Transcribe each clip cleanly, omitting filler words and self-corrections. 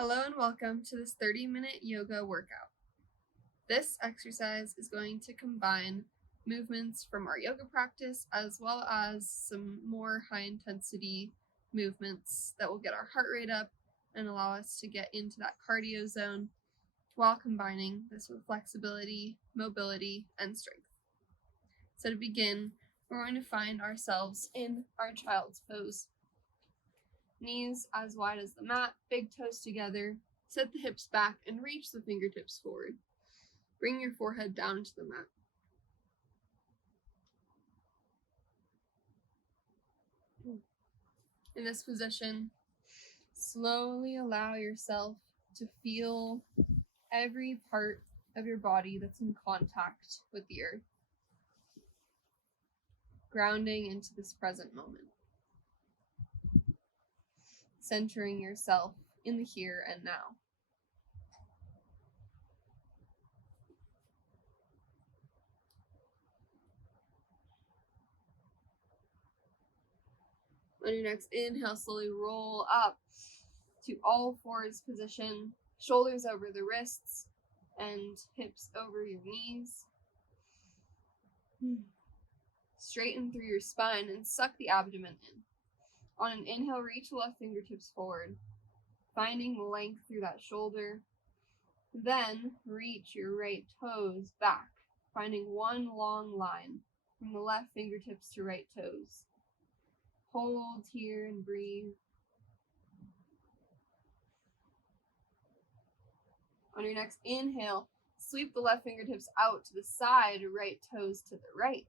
Hello and welcome to this 30-minute yoga workout. This exercise is going to combine movements from our yoga practice as well as some more high-intensity movements that will get our heart rate up and allow us to get into that cardio zone while combining this with flexibility, mobility, and strength. So to begin, we're going to find ourselves in our child's pose. Knees as wide as the mat, big toes together, set the hips back and reach the fingertips forward. Bring your forehead down to the mat. In this position, slowly allow yourself to feel every part of your body that's in contact with the earth, grounding into this present moment. Centering yourself in the here and now. On your next inhale, slowly roll up to all fours position, shoulders over the wrists and hips over your knees. Straighten through your spine and suck the abdomen in. On an inhale, reach the left fingertips forward, finding length through that shoulder. Then reach your right toes back, finding one long line from the left fingertips to right toes. Hold here and breathe. On your next inhale, sweep the left fingertips out to the side, right toes to the right.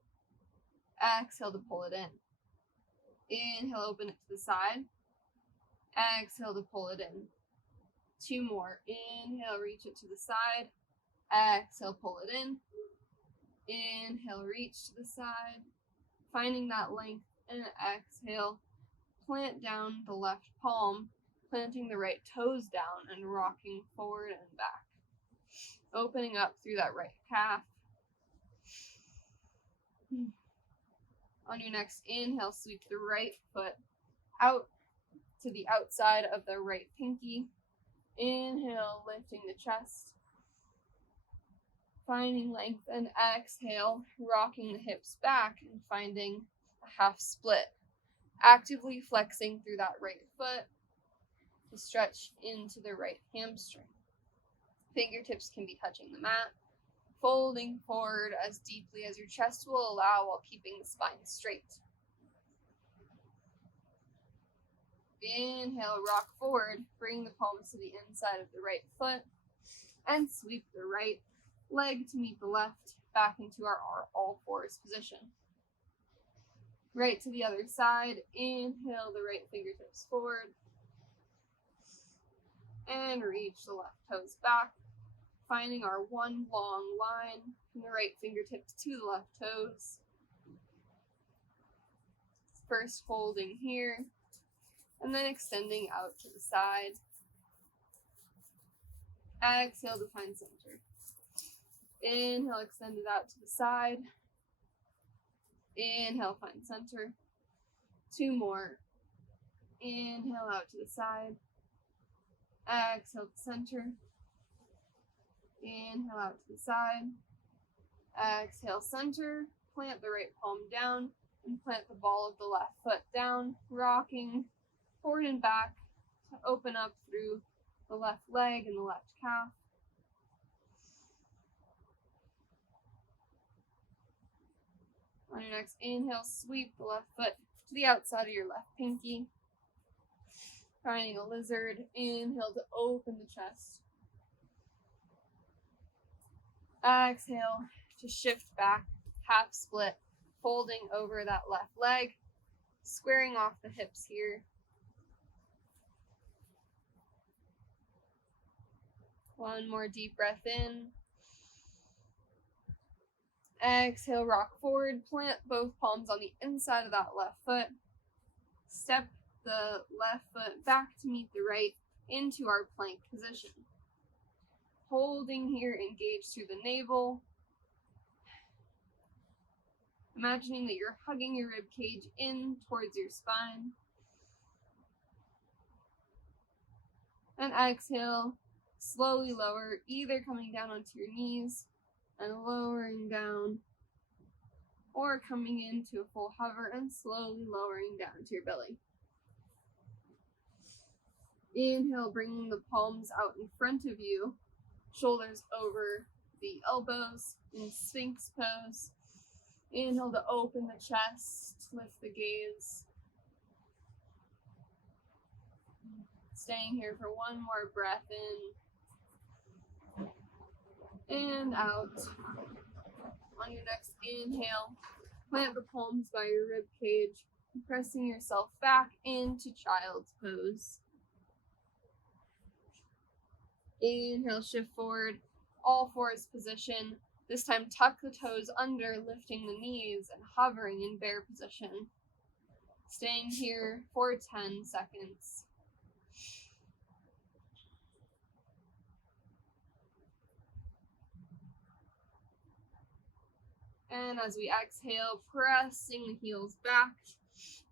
Exhale to pull it in. Inhale, open it to the side. Exhale to pull it in. Two more. Inhale, reach it to the side. Exhale, pull it in. Inhale, reach to the side. Finding that length. And exhale, plant down the left palm, planting the right toes down and rocking forward and back. Opening up through that right calf. On your next inhale, sweep the right foot out to the outside of the right pinky. Inhale, lifting the chest. Finding length and exhale, rocking the hips back and finding a half split. Actively flexing through that right foot to stretch into the right hamstring. Fingertips can be touching the mat. Folding forward as deeply as your chest will allow while keeping the spine straight. Inhale, rock forward, bring the palms to the inside of the right foot, and sweep the right leg to meet the left back into our all fours position. Right to the other side, inhale the right fingertips forward, and reach the left toes back. Finding our one long line from the right fingertips to the left toes. First holding here, and then extending out to the side. Exhale to find center. Inhale, extend it out to the side. Inhale, find center. Two more. Inhale out to the side. Exhale to center. Inhale out to the side. Exhale, center. Plant the right palm down and plant the ball of the left foot down, rocking forward and back to open up through the left leg and the left calf. On your next inhale, sweep the left foot to the outside of your left pinky. Finding a lizard. Inhale to open the chest. Exhale to shift back, half split, folding over that left leg, squaring off the hips here. One more deep breath in. Exhale, rock forward, plant both palms on the inside of that left foot. Step the left foot back to meet the right into our plank position. Holding here, engage through the navel. Imagining that you're hugging your rib cage in towards your spine. And exhale, slowly lower, either coming down onto your knees and lowering down, or coming into a full hover and slowly lowering down to your belly. Inhale, bringing the palms out in front of you, shoulders over the elbows in Sphinx pose. Inhale to open the chest, lift the gaze. Staying here for one more breath in and out. On your next inhale, plant the palms by your rib cage, pressing yourself back into child's pose. Inhale, shift forward, all fours position. This time tuck the toes under, lifting the knees and hovering in bear position. Staying here for 10 seconds. And as we exhale, pressing the heels back,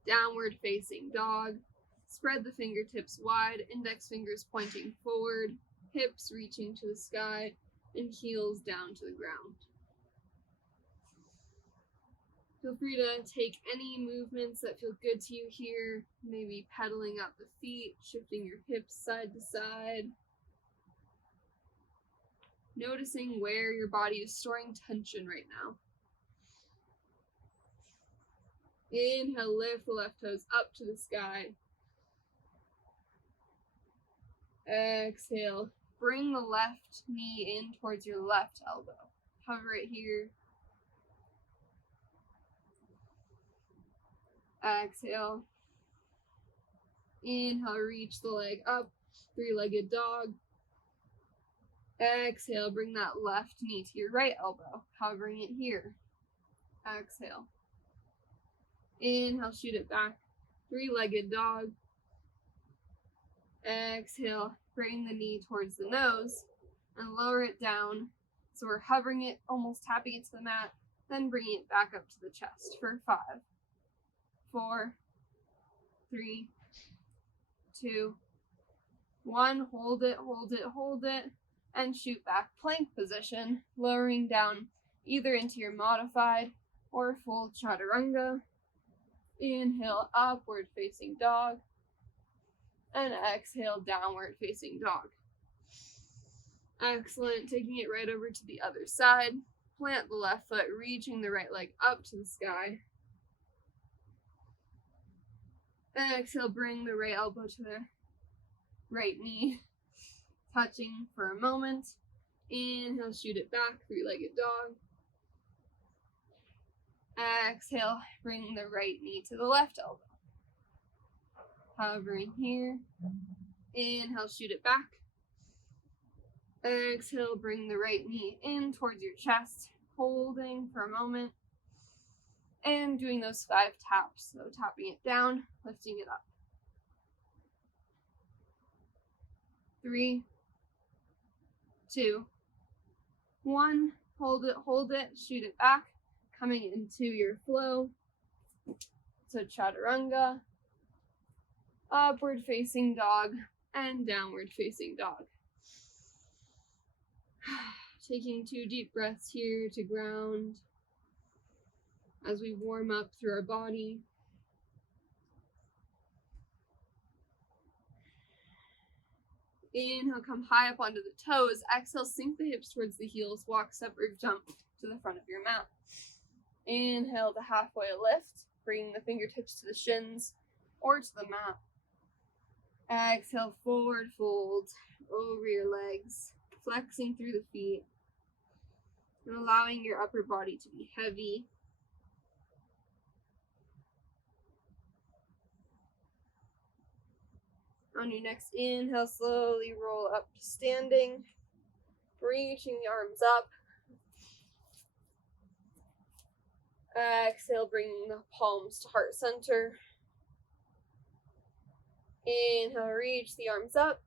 downward facing dog. Spread the fingertips wide, index fingers pointing forward, hips reaching to the sky, and heels down to the ground. Feel free to take any movements that feel good to you here, maybe pedaling out the feet, shifting your hips side to side. Noticing where your body is storing tension right now. Inhale, lift the left toes up to the sky. Exhale, bring the left knee in towards your left elbow. Hover it here. Exhale. Inhale, reach the leg up, three-legged dog. Exhale, bring that left knee to your right elbow, hovering it here. Exhale. Inhale, shoot it back, three-legged dog. Exhale, bring the knee towards the nose and lower it down. So we're hovering it, almost tapping it to the mat, then bringing it back up to the chest for 5, 4, 3, 2, 1. Hold it, hold it, hold it, and shoot back plank position, lowering down either into your modified or full chaturanga. Inhale, upward facing dog, and exhale, downward facing dog. Excellent. Taking it right over to the other side. Plant the left foot, reaching the right leg up to the sky. Exhale, bring the right elbow to the right knee, touching for a moment. Inhale, shoot it back, three-legged dog. Exhale, bring the right knee to the left elbow. Hovering here. Inhale, shoot it back. Exhale, bring the right knee in towards your chest, holding for a moment. And doing those 5 taps. So tapping it down, lifting it up. 3, 2, 1. Hold it, shoot it back. Coming into your flow. So chaturanga, upward facing dog, and downward facing dog. Taking 2 deep breaths here to ground as we warm up through our body. Inhale, come high up onto the toes. Exhale, sink the hips towards the heels. Walk, step, or jump to the front of your mat. Inhale to halfway lift, bringing the fingertips to the shins or to the mat. Exhale, forward fold over your legs, flexing through the feet, and allowing your upper body to be heavy. On your next inhale, slowly roll up to standing, reaching the arms up. Exhale, bringing the palms to heart center. Inhale, reach the arms up.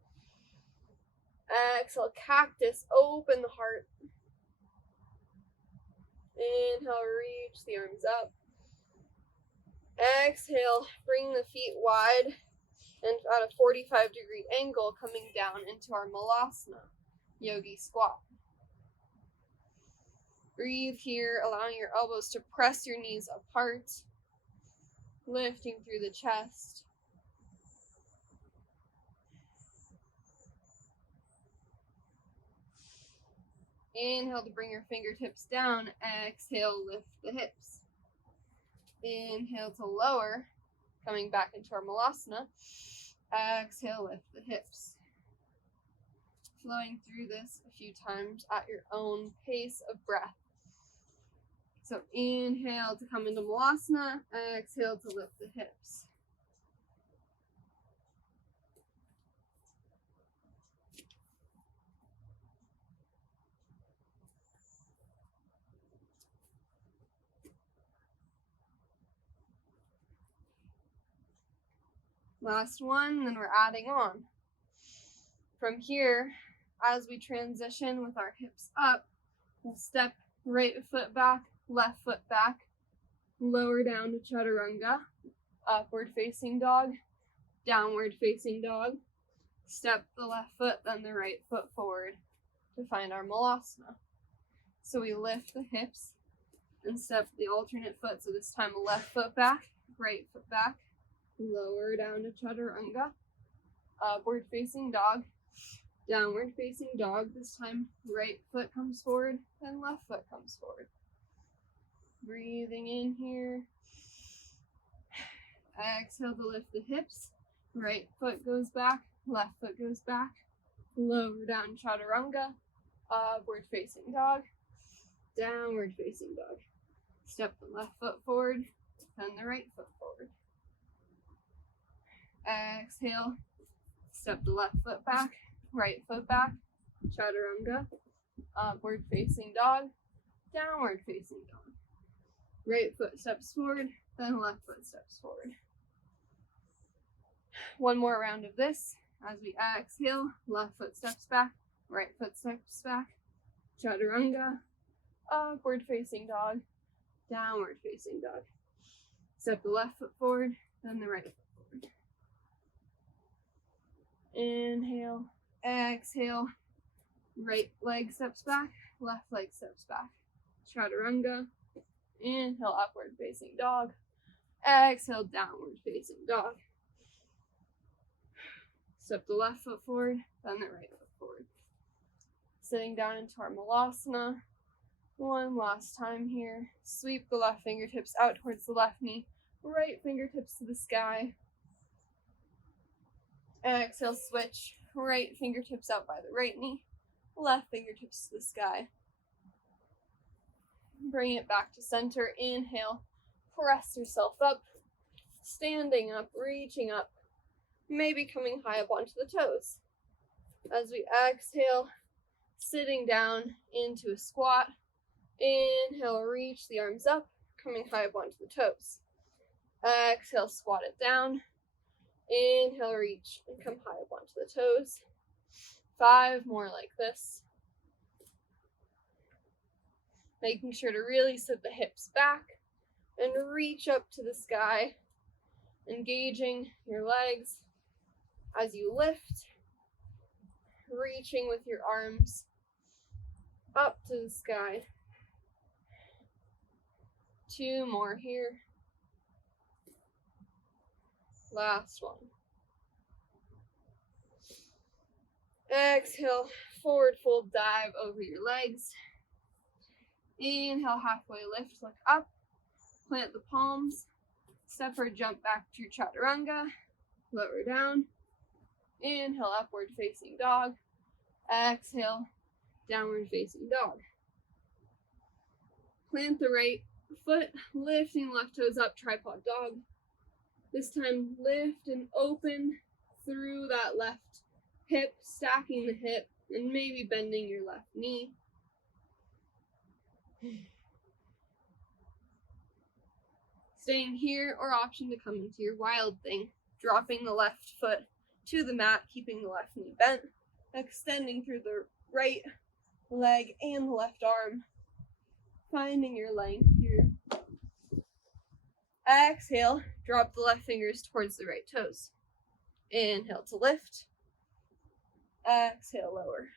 Exhale, cactus, open the heart. Inhale, reach the arms up. Exhale, bring the feet wide. and at a 45-degree angle coming down into our malasana, yogi squat. Breathe here, allowing your elbows to press your knees apart, lifting through the chest. Inhale to bring your fingertips down. Exhale, lift the hips. Inhale to lower, coming back into our malasana. Exhale, lift the hips. Flowing through this a few times at your own pace of breath. So inhale to come into malasana. Exhale to lift the hips. Last one, then we're adding on. From here, as we transition with our hips up, we'll step right foot back, left foot back, lower down to chaturanga, upward facing dog, downward facing dog, step the left foot, then the right foot forward to find our malasana. So we lift the hips and step the alternate foot, so this time left foot back, right foot back, lower down to chaturanga, upward facing dog, downward facing dog. This time right foot comes forward, then left foot comes forward. Breathing in here. Exhale to lift the hips. Right foot goes back, left foot goes back, lower down chaturanga, upward facing dog, downward facing dog. Step the left foot forward, then the right foot forward. Exhale, step the left foot back, right foot back, chaturanga, upward facing dog, downward facing dog. Right foot steps forward, then left foot steps forward. One more round of this. As we exhale, left foot steps back, right foot steps back, chaturanga, upward facing dog, downward facing dog. Step the left foot forward, then the right foot forward. Inhale, exhale, right leg steps back, left leg steps back, chaturanga. Inhale, upward facing dog. Exhale, downward facing dog. Step the left foot forward, then the right foot forward. Sitting down into our malasana. One last time here. Sweep the left fingertips out towards the left knee. Right fingertips to the sky. Exhale, switch. Right fingertips out by the right knee. Left fingertips to the sky. Bring it back to center. Inhale. Press yourself up. Standing up, reaching up. Maybe coming high up onto the toes. As we exhale, sitting down into a squat. Inhale, reach the arms up, coming high up onto the toes. Exhale, squat it down. Inhale, reach and come high up onto the toes. 5 more like this. Making sure to really sit the hips back and reach up to the sky. Engaging your legs as you lift. Reaching with your arms up to the sky. 2 more here. Last one. Exhale, forward fold dive over your legs. Inhale, halfway lift, look up. Plant the palms. Step or jump back to your chaturanga. Lower down. Inhale, upward facing dog. Exhale, downward facing dog. Plant the right foot, lifting left toes up, tripod dog. This time, lift and open through that left hip, stacking the hip, and maybe bending your left knee. Staying here, or option to come into your wild thing, dropping the left foot to the mat, keeping the left knee bent, extending through the right leg and the left arm, finding your length here. Exhale, drop the left fingers towards the right toes. Inhale to lift. Exhale, lower.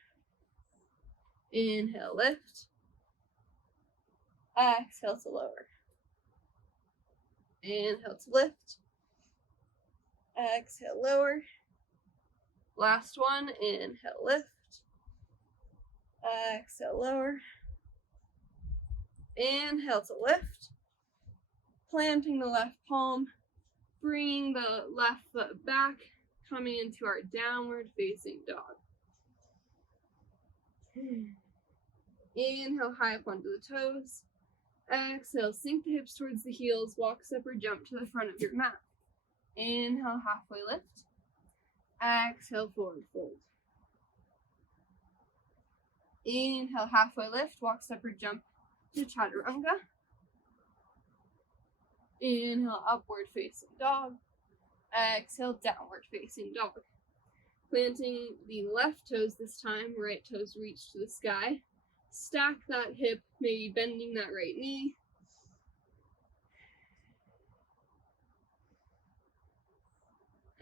Inhale, lift. Exhale to lower. Inhale to lift. Exhale, lower. Last one, inhale, lift. Exhale, lower. Inhale to lift. Planting the left palm, bringing the left foot back, coming into our downward facing dog. Inhale, high up onto the toes. Exhale, sink the hips towards the heels, walk, step, or jump to the front of your mat. Inhale, halfway lift. Exhale, forward fold. Inhale, halfway lift, walk, step, or jump to chaturanga. Inhale, upward facing dog. Exhale, downward facing dog. Planting the left toes this time, right toes reach to the sky. Stack that hip, maybe bending that right knee.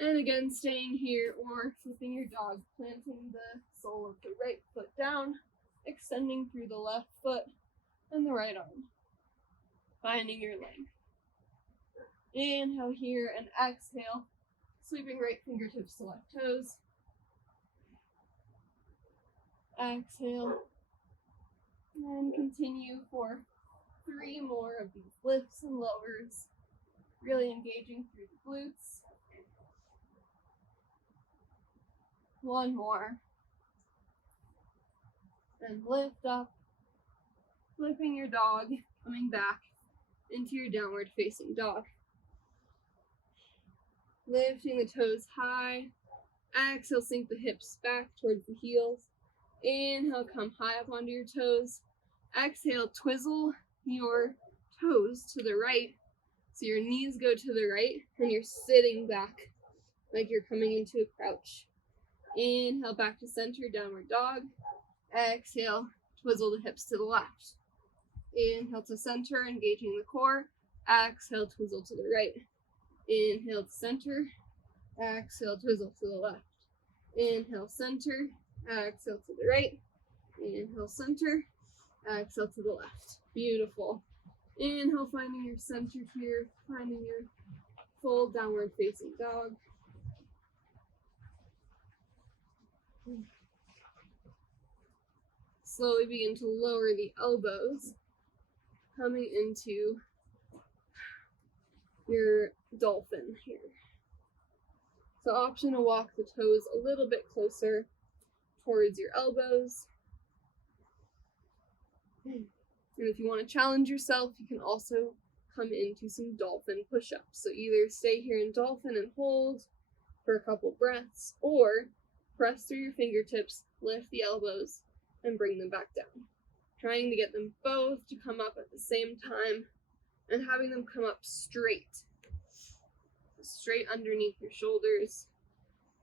And again, staying here or flipping your dog, planting the sole of the right foot down, extending through the left foot and the right arm. Finding your length. Inhale here and exhale, sweeping right fingertips to left toes. Exhale. And continue for 3 more of these lifts and lowers, really engaging through the glutes. 1 more. And lift up, flipping your dog, coming back into your downward facing dog. Lifting the toes high. Exhale, sink the hips back towards the heels. Inhale, come high up onto your toes. Exhale, twizzle your toes to the right. So your knees go to the right and you're sitting back like you're coming into a crouch. Inhale, back to center, downward dog. Exhale, twizzle the hips to the left. Inhale to center, engaging the core. Exhale, twizzle to the right. Inhale to center. Exhale, twizzle to the left. Inhale, center. Exhale to the right. Inhale, center. Exhale to the left. Beautiful. Inhale, finding your center here, finding your full downward facing dog. Slowly begin to lower the elbows, coming into your dolphin here. So option to walk the toes a little bit closer towards your elbows. And if you want to challenge yourself, you can also come into some dolphin push-ups. So either stay here in dolphin and hold for a couple breaths, or press through your fingertips, lift the elbows, and bring them back down. Trying to get them both to come up at the same time and having them come up straight. Straight underneath your shoulders.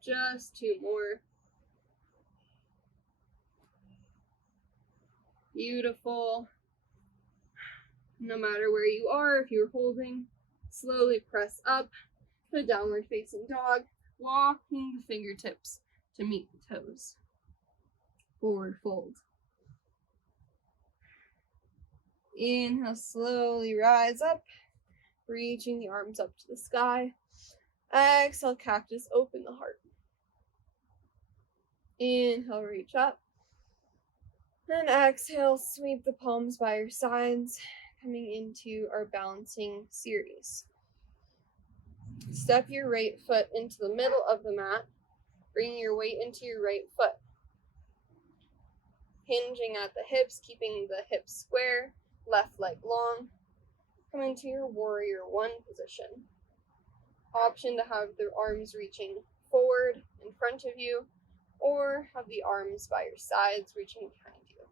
Just 2 more. Beautiful. No matter where you are, if you're holding, slowly press up to downward facing dog, walking the fingertips to meet the toes. Forward fold. Inhale, slowly rise up, reaching the arms up to the sky. Exhale, cactus, open the heart. Inhale, reach up. And exhale, sweep the palms by your sides, coming into our balancing series. Step your right foot into the middle of the mat, bringing your weight into your right foot. Hinging at the hips, keeping the hips square, left leg long. Come into your warrior 1 position. Option to have the arms reaching forward in front of you, or have the arms by your sides reaching behind you.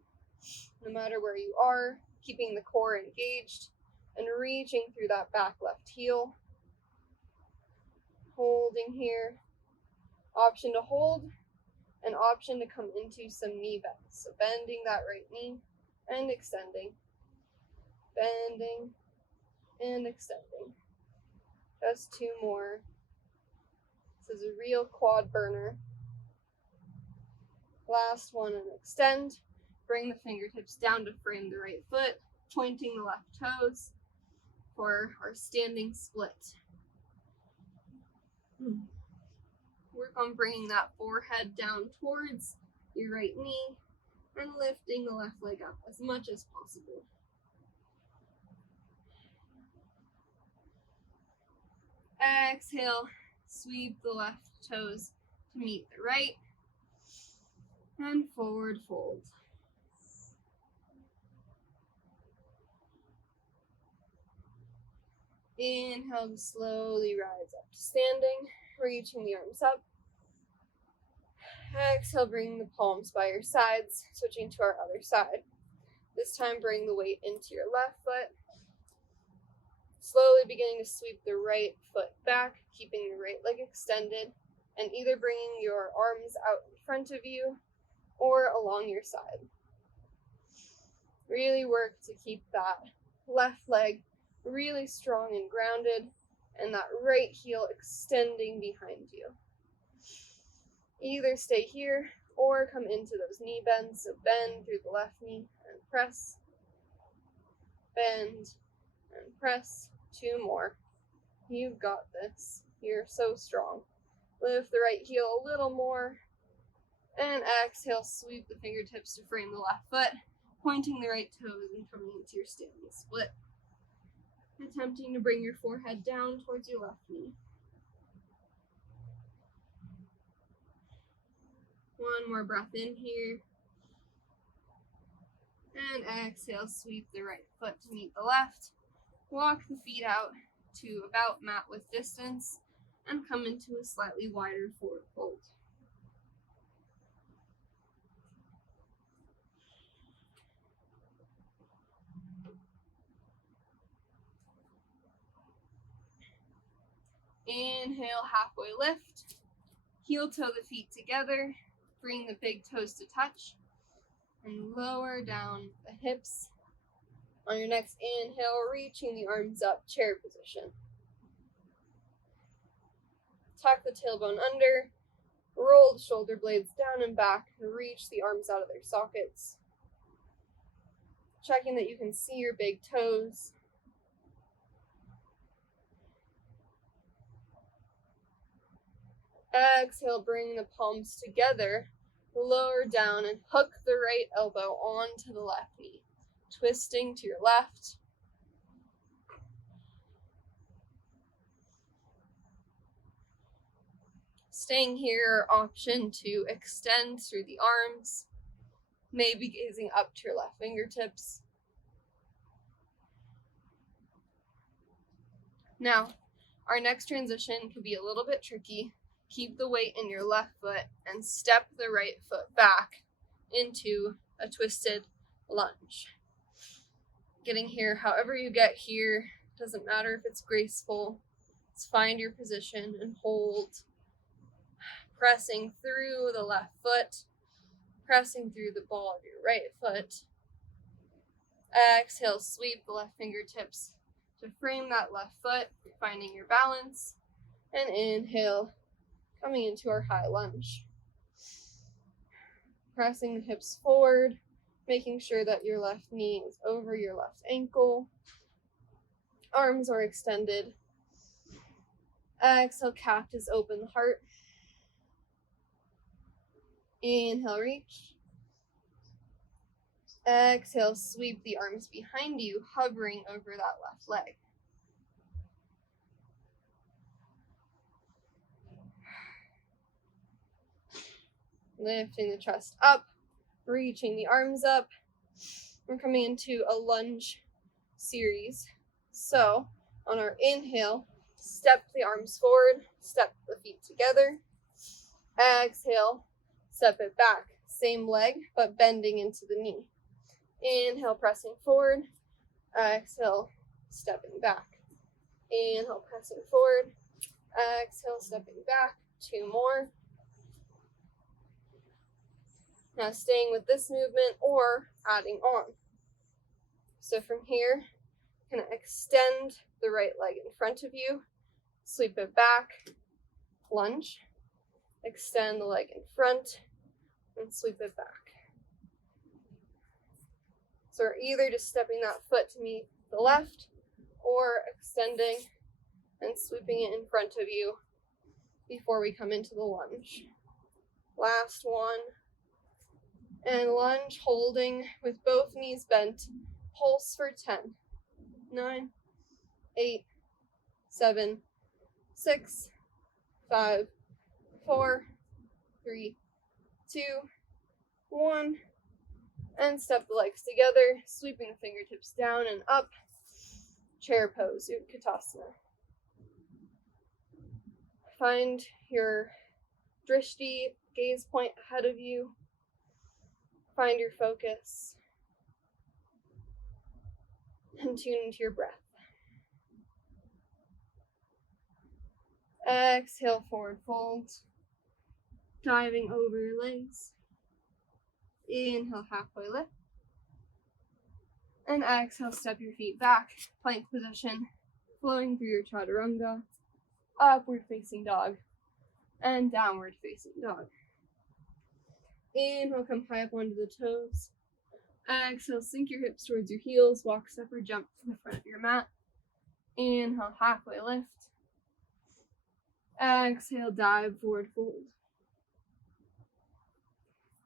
No matter where you are, keeping the core engaged and reaching through that back left heel. Holding here. Option to hold, and option to come into some knee bends. So bending that right knee and extending. Bending and extending. Just 2 more. This is a real quad burner. Last one, and extend. Bring the fingertips down to frame the right foot, pointing the left toes for our standing split. Work on bringing that forehead down towards your right knee and lifting the left leg up as much as possible. Exhale, sweep the left toes to meet the right, and forward fold. Inhale to slowly rise up to standing, reaching the arms up. Exhale, bring the palms by your sides, switching to our other side. This time, bring the weight into your left foot. Slowly beginning to sweep the right foot back, keeping the right leg extended, and either bringing your arms out in front of you or along your side. Really work to keep that left leg really strong and grounded, and that right heel extending behind you. Either stay here or come into those knee bends, so bend through the left knee and press, bend and press. 2 more. You've got this. You're so strong. Lift the right heel a little more, and exhale, sweep the fingertips to frame the left foot, pointing the right toes and coming into your standing split. Attempting to bring your forehead down towards your left knee. 1 more breath in here. And exhale, sweep the right foot to meet the left. Walk the feet out to about mat width distance and come into a slightly wider forward fold. Inhale, halfway lift. Heel toe the feet together. Bring the big toes to touch. And lower down the hips. On your next inhale, reaching the arms up, chair position. Tuck the tailbone under. Roll the shoulder blades down and back and reach the arms out of their sockets. Checking that you can see your big toes. Exhale, bring the palms together, lower down and hook the right elbow onto the left knee, twisting to your left. Staying here, option to extend through the arms, maybe gazing up to your left fingertips. Now, our next transition could be a little bit tricky. Keep the weight in your left foot and step the right foot back into a twisted lunge. Getting here, however you get here, doesn't matter if it's graceful. Let's find your position and hold. Pressing through the left foot, pressing through the ball of your right foot. Exhale, sweep the left fingertips to frame that left foot, finding your balance. And inhale, coming into our high lunge. Pressing the hips forward, making sure that your left knee is over your left ankle. Arms are extended. Exhale, cactus, open the heart. Inhale, reach. Exhale, sweep the arms behind you, hovering over that left leg. Lifting the chest up, reaching the arms up. We're coming into a lunge series. So, on our inhale, step the arms forward, step the feet together. Exhale, step it back. Same leg, but bending into the knee. Inhale, pressing forward. Exhale, stepping back. Inhale, pressing forward. Exhale, stepping back. 2 more. Now staying with this movement or adding on. So from here, you're going to extend the right leg in front of you, sweep it back, lunge. Extend the leg in front and sweep it back. So we're either just stepping that foot to meet the left or extending and sweeping it in front of you before we come into the lunge. Last one. And lunge, holding with both knees bent. Pulse for 10, 9, 8, 7, 6, 5, 4, 3, 2, 1. And step the legs together, sweeping the fingertips down and up. Chair pose, Utkatasana. Find your drishti, gaze point ahead of you. Find your focus. And tune into your breath. Exhale, forward fold. Diving over your legs. Inhale, halfway lift. And exhale, step your feet back. Plank position. Flowing through your chaturanga. Upward facing dog. And downward facing dog. Inhale, come high up onto the toes. Exhale, sink your hips towards your heels. Walk, step, or jump to the front of your mat. Inhale, halfway lift. Exhale, dive, forward fold.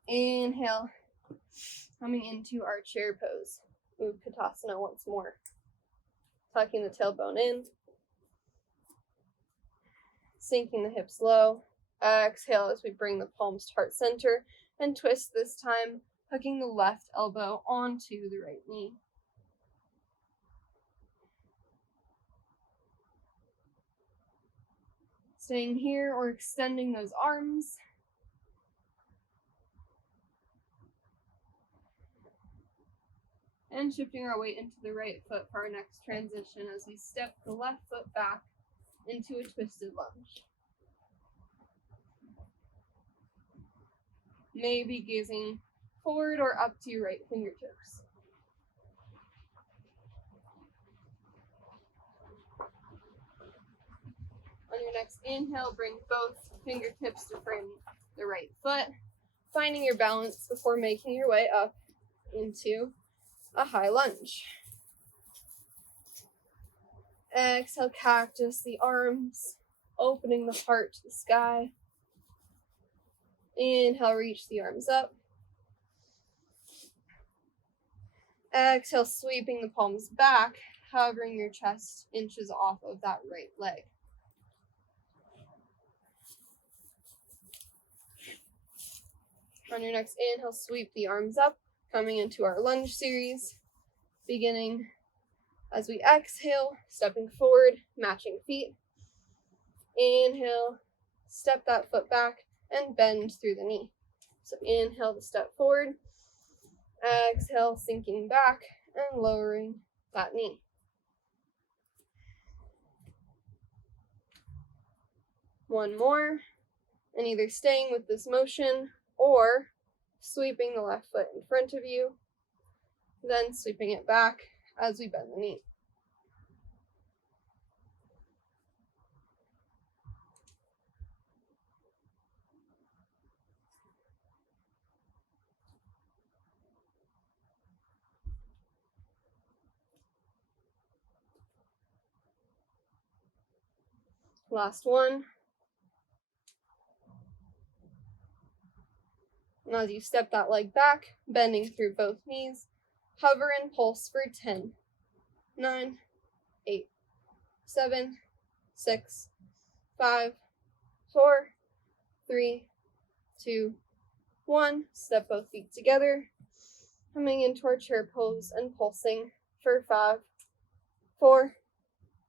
Inhale, coming into our chair pose. Utkatasana once more. Tucking the tailbone in. Sinking the hips low. Exhale as we bring the palms to heart center and twist this time, hooking the left elbow onto the right knee. Staying here or extending those arms. And shifting our weight into the right foot for our next transition as we step the left foot back into a twisted lunge. Maybe gazing forward or up to your right fingertips. On your next inhale, bring both fingertips to frame the right foot, finding your balance before making your way up into a high lunge. Exhale, cactus the arms, opening the heart to the sky. Inhale, reach the arms up. Exhale, sweeping the palms back, hovering your chest inches off of that right leg. On your next inhale, sweep the arms up, coming into our lunge series, beginning as we exhale, stepping forward, matching feet. Inhale, step that foot back and bend through the knee. So inhale to step forward, exhale, sinking back and lowering that knee. One more, and either staying with this motion or sweeping the left foot in front of you, then sweeping it back as we bend the knee. Last one. And as you step that leg back, bending through both knees, hover and pulse for 10, 9, 8, 7, 6, 5, 4, 3, 2, 1. Step both feet together, coming into our chair pose and pulsing for 5, 4,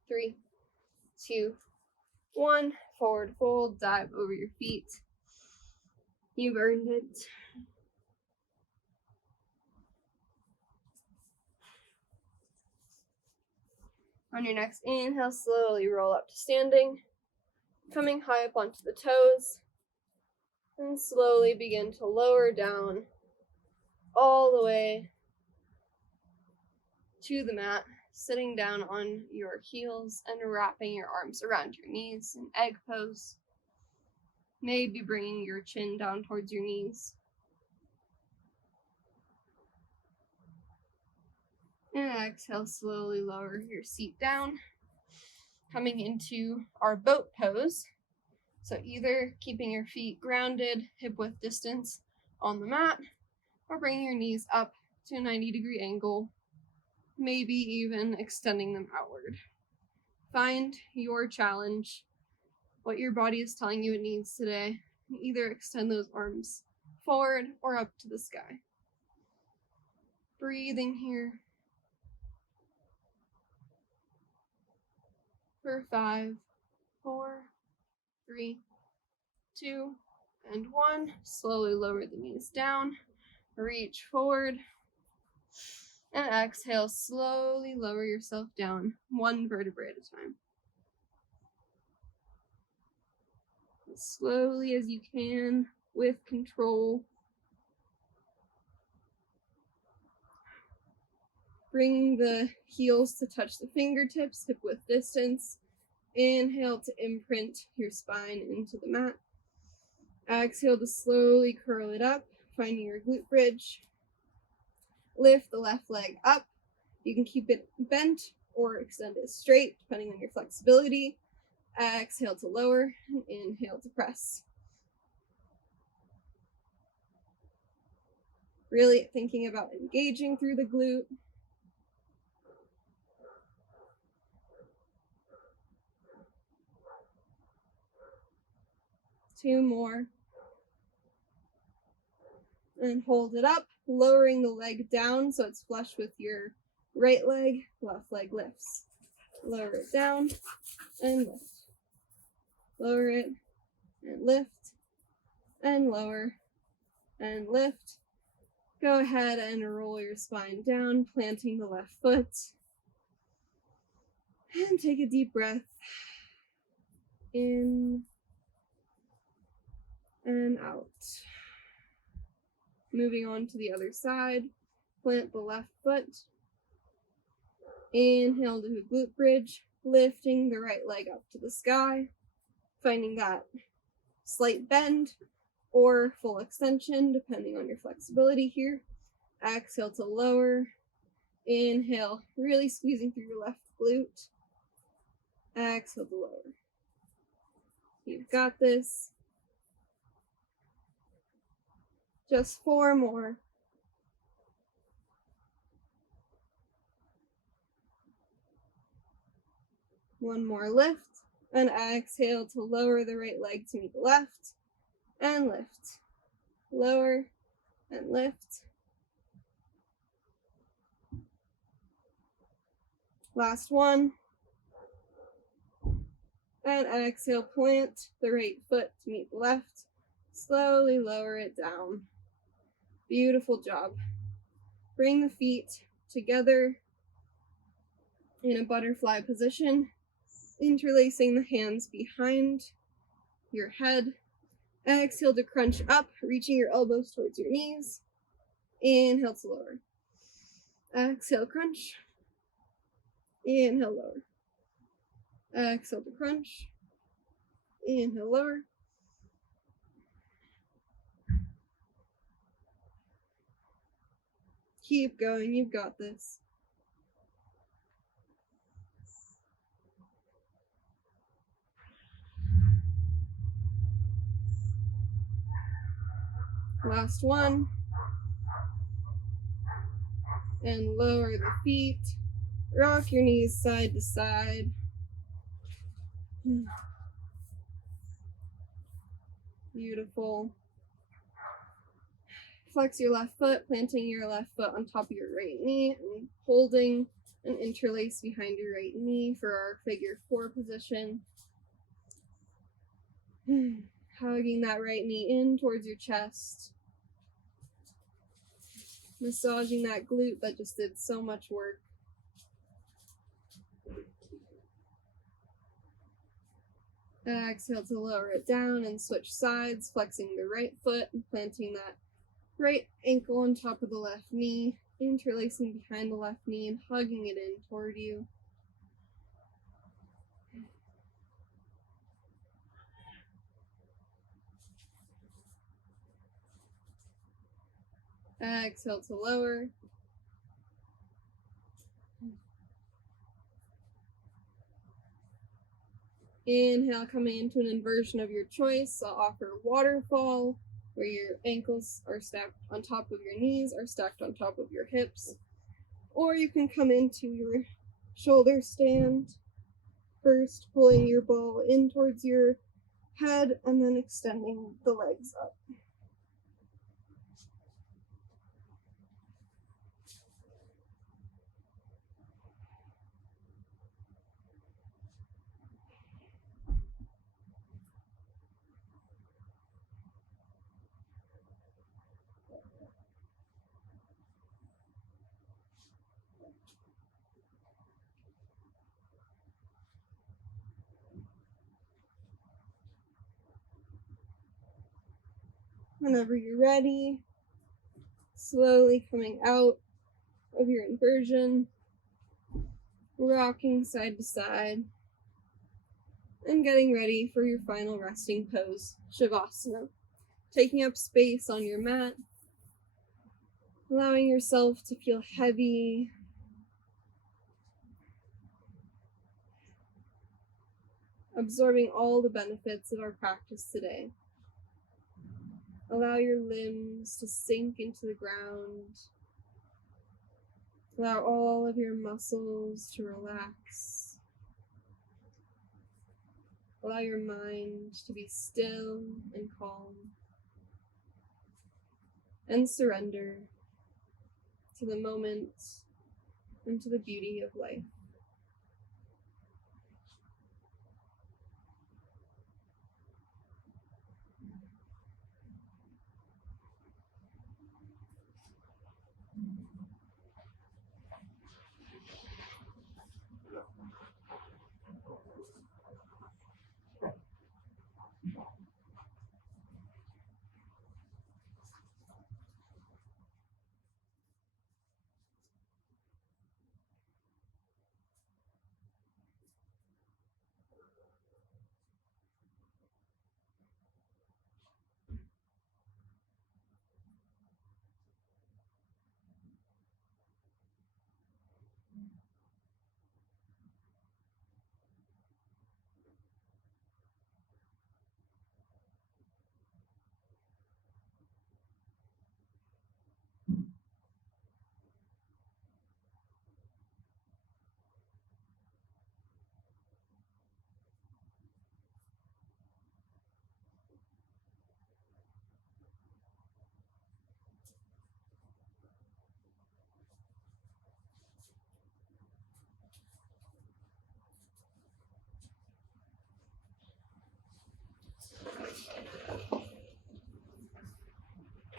3, 2, 1. Forward fold, dive over your feet. You've earned it. On your next inhale, slowly roll up to standing, coming high up onto the toes, and slowly begin to lower down all the way to the mat, sitting down on your heels and wrapping your arms around your knees in egg pose. maybe bringing your chin down towards your knees. And exhale, slowly lower your seat down, coming into our boat pose. So either keeping your feet grounded, hip-width distance on the mat, or bringing your knees up to a 90-degree angle, maybe even extending them outward. Find your challenge, what your body is telling you it needs today, and either extend those arms forward or up to the sky. Breathing here for 5, 4, 3, 2, and 1. Slowly lower the knees down, reach forward, and exhale, slowly lower yourself down, one vertebrae at a time. As slowly as you can, with control. Bring the heels to touch the fingertips, hip-width distance. Inhale to imprint your spine into the mat. Exhale to slowly curl it up, finding your glute bridge. Lift the left leg up. You can keep it bent or extend it straight, depending on your flexibility. Exhale to lower, and inhale to press. Really thinking about engaging through the glute. Two more. And hold it up, lowering the leg down so it's flush with your right leg. Left leg lifts. Lower it down and lift. Lower it and lift and lower and lift. Go ahead and roll your spine down, planting the left foot. And take a deep breath in and out. Moving on to the other side, plant the left foot. Inhale to a glute bridge, lifting the right leg up to the sky, finding that slight bend or full extension, depending on your flexibility here. Exhale to lower. Inhale, really squeezing through your left glute. Exhale to lower. You've got this. Just 4 more. One more lift, and exhale to lower the right leg to meet the left, and lift. Lower and lift. Last one. And exhale, plant the right foot to meet the left. Slowly lower it down. Beautiful job. Bring the feet together in a butterfly position, interlacing the hands behind your head. Exhale to crunch up, reaching your elbows towards your knees. Inhale to lower. Exhale, crunch. Inhale, lower. Exhale to crunch. Inhale, lower. Keep going, you've got this. Last one. And lower the feet. Rock your knees side to side. Beautiful. Flex your left foot, planting your left foot on top of your right knee and holding an interlace behind your right knee for our figure 4 position. Hugging that right knee in towards your chest. Massaging that glute that just did so much work. Exhale to lower it down and switch sides, flexing the right foot and planting that right ankle on top of the left knee, interlacing behind the left knee and hugging it in toward you. Exhale to lower. Inhale, coming into an inversion of your choice. I'll offer waterfall, where your ankles are stacked on top of your knees, or stacked on top of your hips. Or you can come into your shoulder stand, first pulling your ball in towards your head and then extending the legs up. Whenever you're ready, slowly coming out of your inversion, rocking side to side, and getting ready for your final resting pose, Shavasana. Taking up space on your mat, allowing yourself to feel heavy, absorbing all the benefits of our practice today. Allow your limbs to sink into the ground. Allow all of your muscles to relax. Allow your mind to be still and calm. And surrender to the moment and to the beauty of life.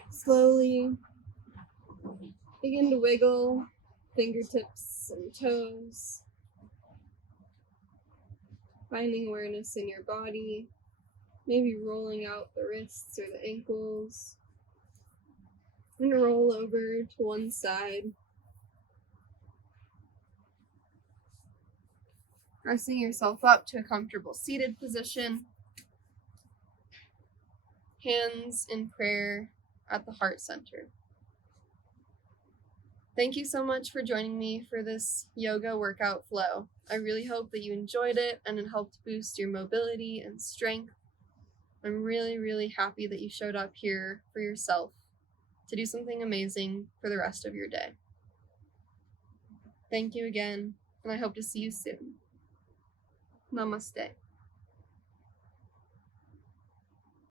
Slowly begin to wiggle fingertips and toes, finding awareness in your body, maybe rolling out the wrists or the ankles, and roll over to one side. Pressing yourself up to a comfortable seated position, hands in prayer at the heart center. Thank you so much for joining me for this yoga workout flow. I really hope that you enjoyed it and it helped boost your mobility and strength. I'm really, really happy that you showed up here for yourself to do something amazing for the rest of your day. Thank you again, and I hope to see you soon. Namaste.